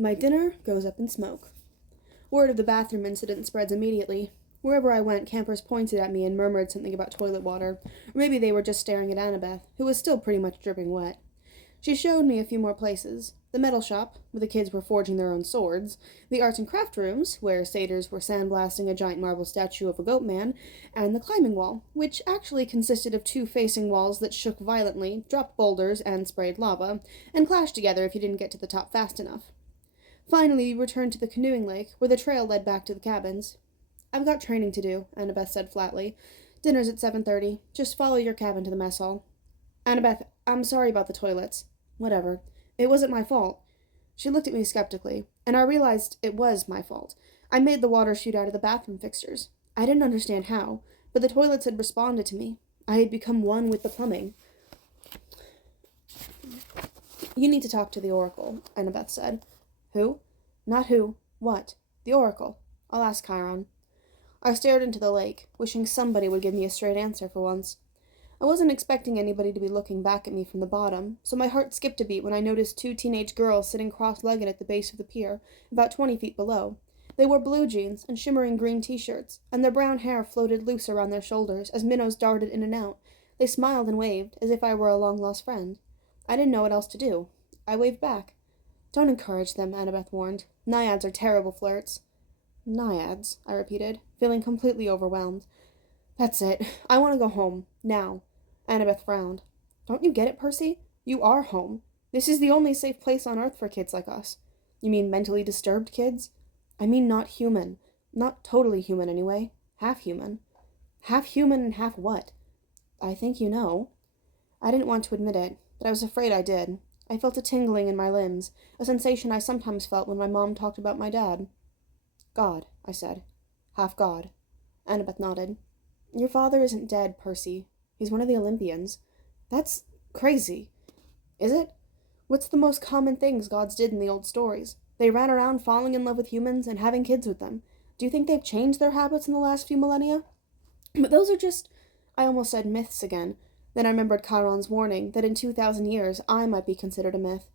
My dinner goes up in smoke. Word of the bathroom incident spreads immediately. Wherever I went, campers pointed at me and murmured something about toilet water, or maybe they were just staring at Annabeth, who was still pretty much dripping wet. She showed me a few more places. The metal shop, where the kids were forging their own swords, the arts and craft rooms, where satyrs were sandblasting a giant marble statue of a goat man, and the climbing wall, which actually consisted of two facing walls that shook violently, dropped boulders, and sprayed lava, and clashed together if you didn't get to the top fast enough. Finally, we returned to the canoeing lake, where the trail led back to the cabins. "I've got training to do," Annabeth said flatly. "Dinner's at 7:30. Just follow your cabin to the mess hall." "Annabeth, I'm sorry about the toilets." "Whatever. It wasn't my fault." She looked at me skeptically, and I realized it was my fault. I made the water shoot out of the bathroom fixtures. I didn't understand how, but the toilets had responded to me. I had become one with the plumbing. "You need to talk to the Oracle," Annabeth said. "Who?" "Not who. What? The Oracle. I'll ask Chiron." I stared into the lake, wishing somebody would give me a straight answer for once. I wasn't expecting anybody to be looking back at me from the bottom, so my heart skipped a beat when I noticed two teenage girls sitting cross-legged at the base of the pier, about 20 feet below. They wore blue jeans and shimmering green t-shirts, and their brown hair floated loose around their shoulders as minnows darted in and out. They smiled and waved, as if I were a long-lost friend. I didn't know what else to do. I waved back. "Don't encourage them," Annabeth warned. "Naiads are terrible flirts." "Naiads," I repeated, feeling completely overwhelmed. "That's it. I want to go home. Now." Annabeth frowned. "Don't you get it, Percy? You are home. This is the only safe place on Earth for kids like us." "You mean mentally disturbed kids?" "I mean not human. Not totally human, anyway. Half human." "Half human and half what?" "I think you know." I didn't want to admit it, but I was afraid I did. I felt a tingling in my limbs, a sensation I sometimes felt when my mom talked about my dad. "God," I said. "Half God." Annabeth nodded. "Your father isn't dead, Percy. He's one of the Olympians." "That's crazy." "Is it? What's the most common things gods did in the old stories? They ran around falling in love with humans and having kids with them. Do you think they've changed their habits in the last few millennia?" "But those are just—" I almost said myths again. Then I remembered Chiron's warning that in 2,000 years I might be considered a myth.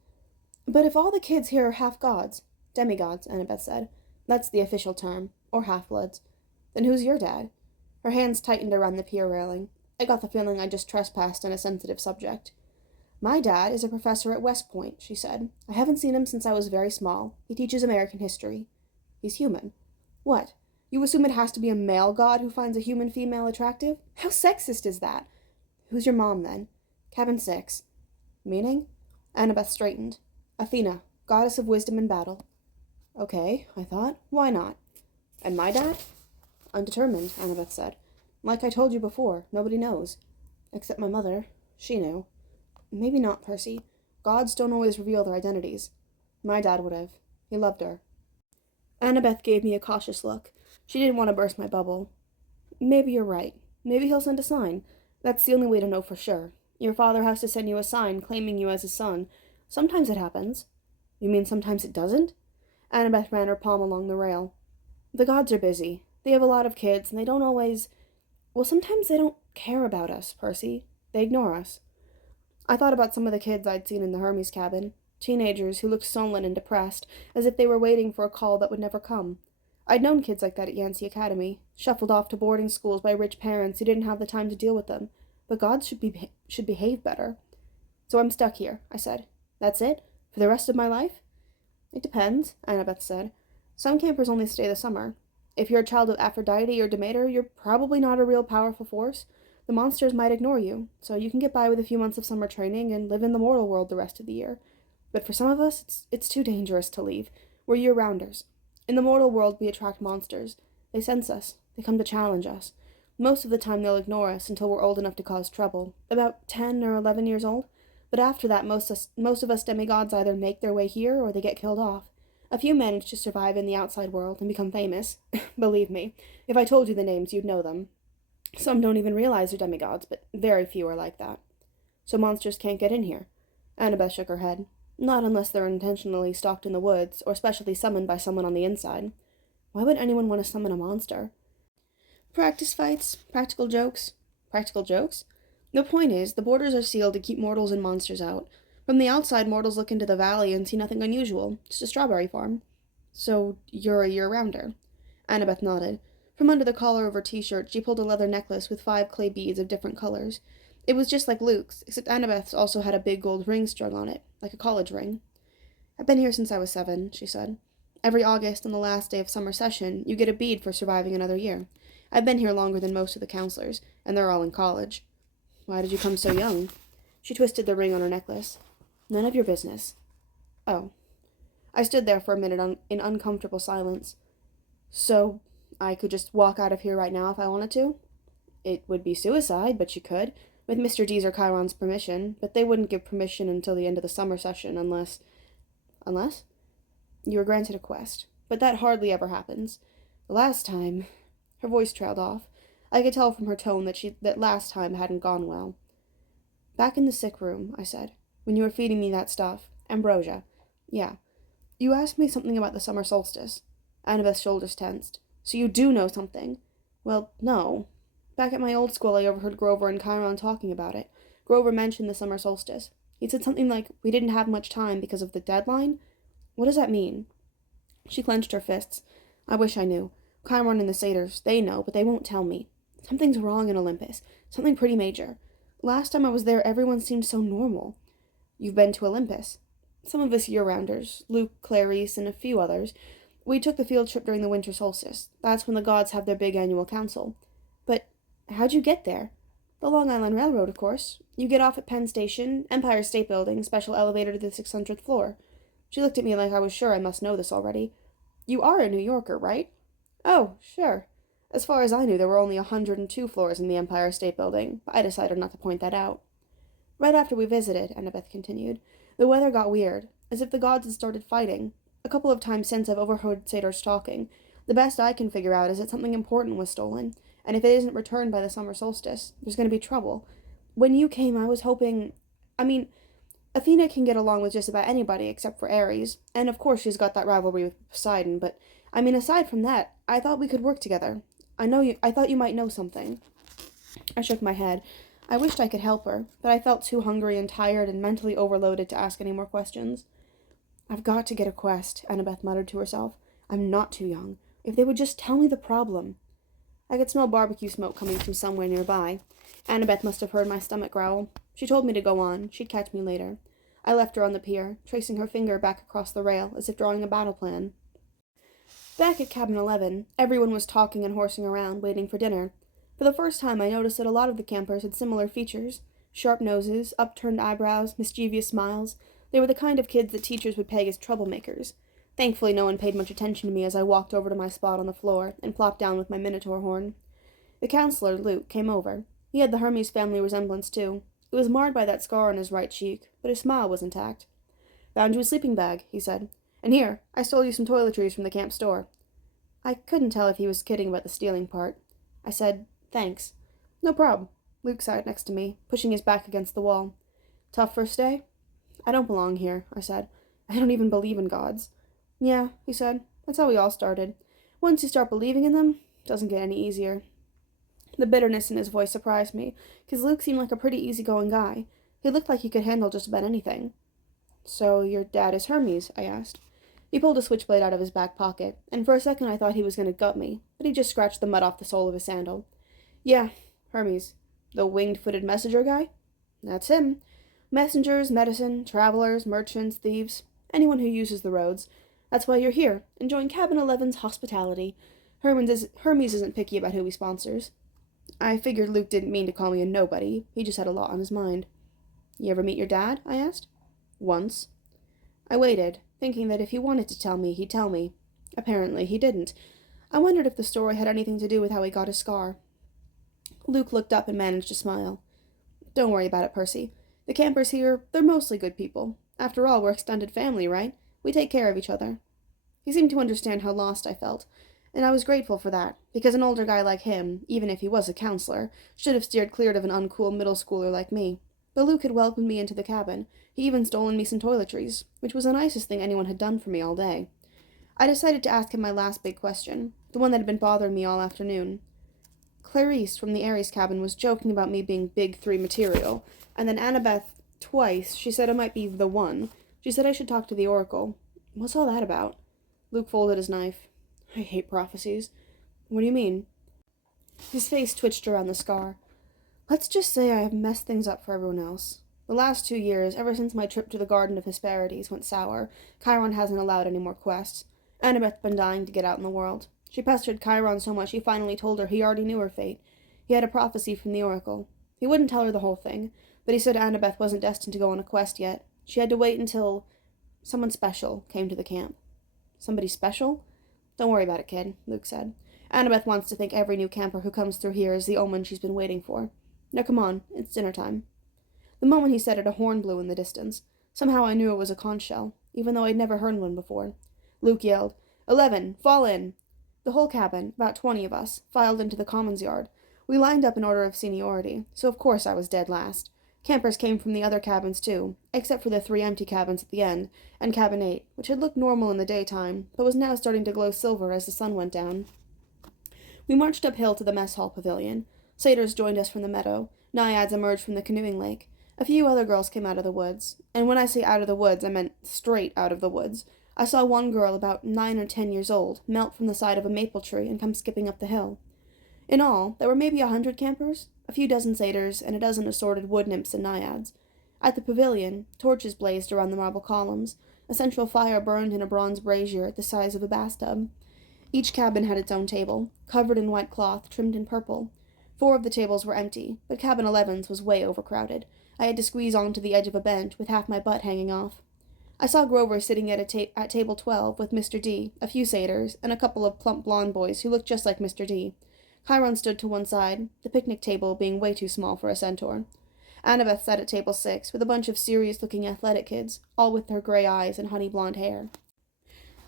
"But if all the kids here are half-gods—" "Demigods," Annabeth said. "That's the official term. Or half-bloods." "Then who's your dad?" Her hands tightened around the pier railing. I got the feeling I just trespassed on a sensitive subject. "My dad is a professor at West Point," she said. "I haven't seen him since I was very small. He teaches American history." "He's human." "What? You assume it has to be a male god who finds a human female attractive? How sexist is that?" "Who's your mom, then?" "Cabin 6. "Meaning?" Annabeth straightened. "Athena, goddess of wisdom and battle." "Okay," I thought. "Why not?" "And my dad?" "Undetermined," Annabeth said. "Like I told you before, nobody knows. Except my mother. She knew." "Maybe not, Percy. Gods don't always reveal their identities." "My dad would have. He loved her." Annabeth gave me a cautious look. She didn't want to burst my bubble. "Maybe you're right. Maybe he'll send a sign. That's the only way to know for sure. Your father has to send you a sign claiming you as his son. Sometimes it happens." "You mean sometimes it doesn't?" Annabeth ran her palm along the rail. "The gods are busy. They have a lot of kids, and they don't always— Well, sometimes they don't care about us, Percy. They ignore us." I thought about some of the kids I'd seen in the Hermes cabin. Teenagers who looked sullen and depressed, as if they were waiting for a call that would never come. I'd known kids like that at Yancey Academy, shuffled off to boarding schools by rich parents who didn't have the time to deal with them. But gods should behave better. "So I'm stuck here," I said. "That's it? For the rest of my life?" "It depends," Annabeth said. "Some campers only stay the summer. If you're a child of Aphrodite or Demeter, you're probably not a real powerful force. The monsters might ignore you, so you can get by with a few months of summer training and live in the mortal world the rest of the year. But for some of us, it's too dangerous to leave. We're year-rounders. In the mortal world, we attract monsters. They sense us. They come to challenge us. Most of the time, they'll ignore us until we're old enough to cause trouble, about 10 or 11 years old. But after that, most of us demigods either make their way here or they get killed off. A few manage to survive in the outside world and become famous. Believe me, if I told you the names, you'd know them. Some don't even realize they're demigods, but very few are like that." "So monsters can't get in here?" Annabeth shook her head. "Not unless they're intentionally stalked in the woods, or specially summoned by someone on the inside." "Why would anyone want to summon a monster?" "Practice fights, practical jokes." "Practical jokes?" "The point is, the borders are sealed to keep mortals and monsters out. From the outside, mortals look into the valley and see nothing unusual, just a strawberry farm. So you're a year-rounder. Annabeth nodded. From under the collar of her t-shirt, she pulled a leather necklace with 5 clay beads of different colors. It was just like Luke's, except Annabeth's also had a big gold ring strung on it, like a college ring. I've been here since I was 7, she said. Every August, on the last day of summer session, you get a bead for surviving another year. I've been here longer than most of the counselors, and they're all in college. Why did you come so young? She twisted the ring on her necklace. None of your business. Oh. I stood there for a minute in uncomfortable silence. So, I could just walk out of here right now if I wanted to? It would be suicide, but you could, with Mr. D's or Chiron's permission, but they wouldn't give permission until the end of the summer session unless... Unless? You were granted a quest, but that hardly ever happens. The last time... Her voice trailed off. I could tell from her tone that last time hadn't gone well. Back in the sick room, I said, when you were feeding me that stuff. Ambrosia. Yeah. You asked me something about the summer solstice. Annabeth's shoulders tensed. So you do know something. Well, no. Back at my old school, I overheard Grover and Chiron talking about it. Grover mentioned the summer solstice. He said something like, we didn't have much time because of the deadline. What does that mean? She clenched her fists. I wish I knew. Chiron and the satyrs, they know, but they won't tell me. Something's wrong in Olympus. Something pretty major. Last time I was there, everyone seemed so normal. You've been to Olympus. Some of us year-rounders, Luke, Clarice, and a few others. We took the field trip during the winter solstice. That's when the gods have their big annual council. But how'd you get there? The Long Island Railroad, of course. You get off at Penn Station, Empire State Building, special elevator to the 600th floor. She looked at me like I was sure I must know this already. You are a New Yorker, right? Oh, sure. As far as I knew, there were only 102 floors in the Empire State Building, but I decided not to point that out. Right after we visited, Annabeth continued, the weather got weird, as if the gods had started fighting. A couple of times since I've overheard satyrs talking. The best I can figure out is that something important was stolen, and if it isn't returned by the summer solstice, there's going to be trouble. When you came, I was hoping... Athena can get along with just about anybody except for Ares, and of course she's got that rivalry with Poseidon, but, aside from that, I thought we could work together. I thought you might know something. I shook my head. I wished I could help her, but I felt too hungry and tired and mentally overloaded to ask any more questions. I've got to get a quest, Annabeth muttered to herself. I'm not too young. If they would just tell me the problem. I could smell barbecue smoke coming from somewhere nearby. Annabeth must have heard my stomach growl. She told me to go on. She'd catch me later. I left her on the pier, tracing her finger back across the rail as if drawing a battle plan. Back at Cabin 11, everyone was talking and horsing around, waiting for dinner. For the first time, I noticed that a lot of the campers had similar features. Sharp noses, upturned eyebrows, mischievous smiles. They were the kind of kids that teachers would peg as troublemakers. Thankfully, no one paid much attention to me as I walked over to my spot on the floor and plopped down with my minotaur horn. The counselor, Luke, came over. He had the Hermes family resemblance, too. It was marred by that scar on his right cheek, but his smile was intact. Found you a sleeping bag, he said. And here, I stole you some toiletries from the camp store. I couldn't tell if he was kidding about the stealing part. I said, thanks. No prob. Luke sat next to me, pushing his back against the wall. Tough first day? I don't belong here, I said. I don't even believe in gods. Yeah, he said. That's how we all started. Once you start believing in them, it doesn't get any easier. The bitterness in his voice surprised me, because Luke seemed like a pretty easygoing guy. He looked like he could handle just about anything. So your dad is Hermes? I asked. He pulled a switchblade out of his back pocket, and for a second I thought he was going to gut me, but he just scratched the mud off the sole of his sandal. Yeah, Hermes. The winged-footed messenger guy? That's him. Messengers, medicine, travelers, merchants, thieves, anyone who uses the roads. That's why you're here, enjoying Cabin 11's hospitality. Hermes isn't picky about who he sponsors. I figured Luke didn't mean to call me a nobody. He just had a lot on his mind. You ever meet your dad? I asked. Once. I waited, thinking that if he wanted to tell me, he'd tell me. Apparently, he didn't. I wondered if the story had anything to do with how he got his scar. Luke looked up and managed to smile. Don't worry about it, Percy. The campers here, they're mostly good people. After all, we're extended family, right? We take care of each other. He seemed to understand how lost I felt, and I was grateful for that, because an older guy like him, even if he was a counselor, should have steered clear of an uncool middle schooler like me. But Luke had welcomed me into the cabin. He even stolen me some toiletries, which was the nicest thing anyone had done for me all day. I decided to ask him my last big question, the one that had been bothering me all afternoon. Clarice from the Ares cabin was joking about me being Big 3 material, and then Annabeth Twice. She said it might be the one. She said I should talk to the oracle. What's all that about? Luke folded his knife. I hate prophecies. What do you mean? His face twitched around the scar. Let's just say I have messed things up for everyone else. The last 2 years, ever since my trip to the Garden of Hesperides went sour, Chiron hasn't allowed any more quests. Annabeth's been dying to get out in the world. She pestered Chiron so much he finally told her he already knew her fate. He had a prophecy from the oracle. He wouldn't tell her the whole thing, but he said Annabeth wasn't destined to go on a quest yet. She had to wait until someone special came to the camp. Somebody special? Don't worry about it, kid, Luke said. Annabeth wants to think every new camper who comes through here is the omen she's been waiting for. Now come on, it's dinner time. The moment he said it, a horn blew in the distance. Somehow I knew it was a conch shell, even though I'd never heard one before. Luke yelled, 11, fall in! The whole cabin, about 20 of us, filed into the commons yard. We lined up in order of seniority, so of course I was dead last. Campers came from the other cabins too, except for the 3 empty cabins at the end, and cabin 8, which had looked normal in the daytime, but was now starting to glow silver as the sun went down. We marched uphill to the mess hall pavilion. Satyrs joined us from the meadow. Naiads emerged from the canoeing lake. A few other girls came out of the woods, and when I say out of the woods, I meant straight out of the woods. I saw one girl about 9 or 10 years old melt from the side of a maple tree and come skipping up the hill. In all, there were maybe 100 campers, a few dozen satyrs, and a dozen assorted wood nymphs and naiads. At the pavilion, torches blazed around the marble columns. A central fire burned in a bronze brazier the size of a bathtub. Each cabin had its own table, covered in white cloth, trimmed in purple. 4 of the tables were empty, but cabin 11's was way overcrowded. I had to squeeze onto the edge of a bench with half my butt hanging off. I saw Grover sitting at table 12 with Mr. D, a few satyrs, and a couple of plump blonde boys who looked just like Mr. D. Chiron stood to one side, the picnic table being way too small for a centaur. Annabeth sat at table 6 with a bunch of serious-looking athletic kids, all with their gray eyes and honey blonde hair.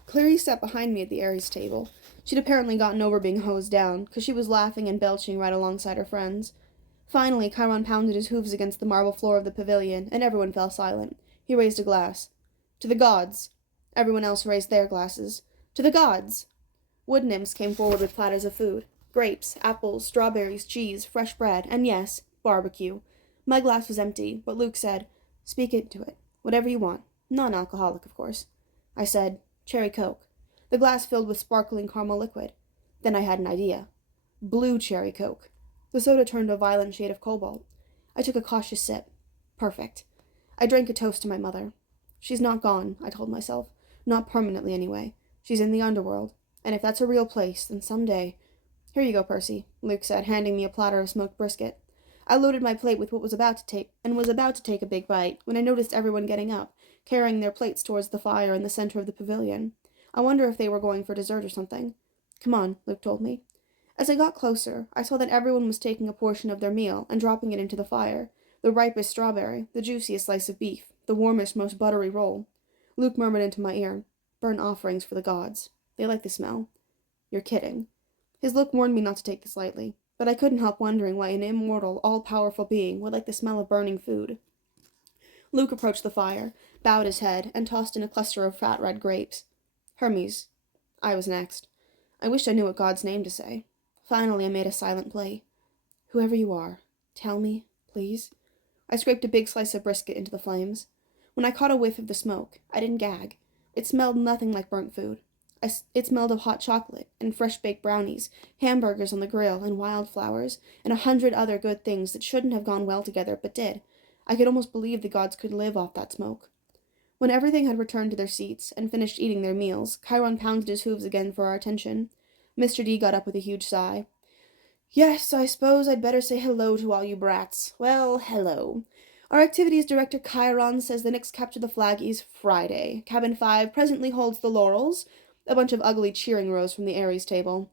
Clarice sat behind me at the Aries table. She'd apparently gotten over being hosed down, because she was laughing and belching right alongside her friends. Finally, Chiron pounded his hooves against the marble floor of the pavilion, and everyone fell silent. He raised a glass. To the gods. Everyone else raised their glasses. To the gods. Wood nymphs came forward with platters of food. Grapes, apples, strawberries, cheese, fresh bread, and yes, barbecue. My glass was empty, but Luke said, Speak into it. Whatever you want. Non-alcoholic, of course. I said, Cherry Coke. The glass filled with sparkling caramel liquid. Then I had an idea. Blue cherry Coke. The soda turned a violent shade of cobalt. I took a cautious sip. Perfect. I drank a toast to my mother. She's not gone, I told myself. Not permanently, anyway. She's in the underworld. And if that's a real place, then someday... Here you go, Percy, Luke said, handing me a platter of smoked brisket. I loaded my plate with what was about to take a big bite, when I noticed everyone getting up, carrying their plates towards the fire in the center of the pavilion. I wonder if they were going for dessert or something. Come on, Luke told me. As I got closer, I saw that everyone was taking a portion of their meal and dropping it into the fire. The ripest strawberry, the juiciest slice of beef, the warmest, most buttery roll. Luke murmured into my ear, Burnt offerings for the gods. They like the smell. You're kidding. His look warned me not to take this lightly, but I couldn't help wondering why an immortal, all-powerful being would like the smell of burning food. Luke approached the fire, bowed his head, and tossed in a cluster of fat red grapes. Hermes. I was next. I wished I knew what God's name to say. Finally, I made a silent play. Whoever you are, tell me, please. I scraped a big slice of brisket into the flames. When I caught a whiff of the smoke, I didn't gag. It smelled nothing like burnt food. It smelled of hot chocolate, and fresh-baked brownies, hamburgers on the grill, and wildflowers, and 100 other good things that shouldn't have gone well together, but did. I could almost believe the gods could live off that smoke. When everything had returned to their seats, and finished eating their meals, Chiron pounded his hooves again for our attention. Mr. D got up with a huge sigh. Yes, I suppose I'd better say hello to all you brats. Well, hello. Our activities director Chiron says the next capture the flag is Friday. Cabin 5 presently holds the laurels. A bunch of ugly cheering rose from the Aries table.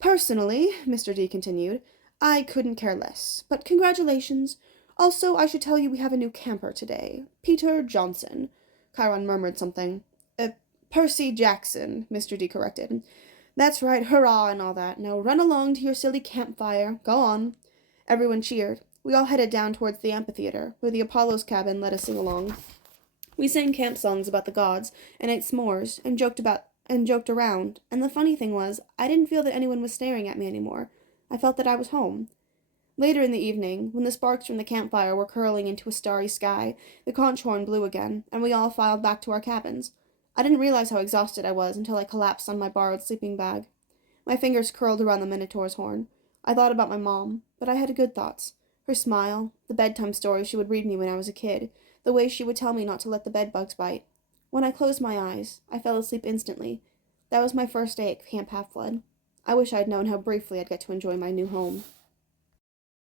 Personally, Mr. D continued, I couldn't care less, but congratulations. Also, I should tell you we have a new camper today. Peter Johnson. Chiron murmured something. Percy Jackson, Mr. D corrected. That's right, hurrah and all that. Now run along to your silly campfire. Go on. Everyone cheered. We all headed down towards the amphitheater, where the Apollo's cabin let us sing along. We sang camp songs about the gods, and ate s'mores, and joked around, and the funny thing was, I didn't feel that anyone was staring at me anymore. I felt that I was home. Later in the evening, when the sparks from the campfire were curling into a starry sky, the conch horn blew again, and we all filed back to our cabins. I didn't realize how exhausted I was until I collapsed on my borrowed sleeping bag. My fingers curled around the Minotaur's horn. I thought about my mom, but I had good thoughts. Her smile, the bedtime stories she would read me when I was a kid, the way she would tell me not to let the bedbugs bite. When I closed my eyes, I fell asleep instantly. That was my first day at Camp Half-Blood. I wish I'd known how briefly I'd get to enjoy my new home.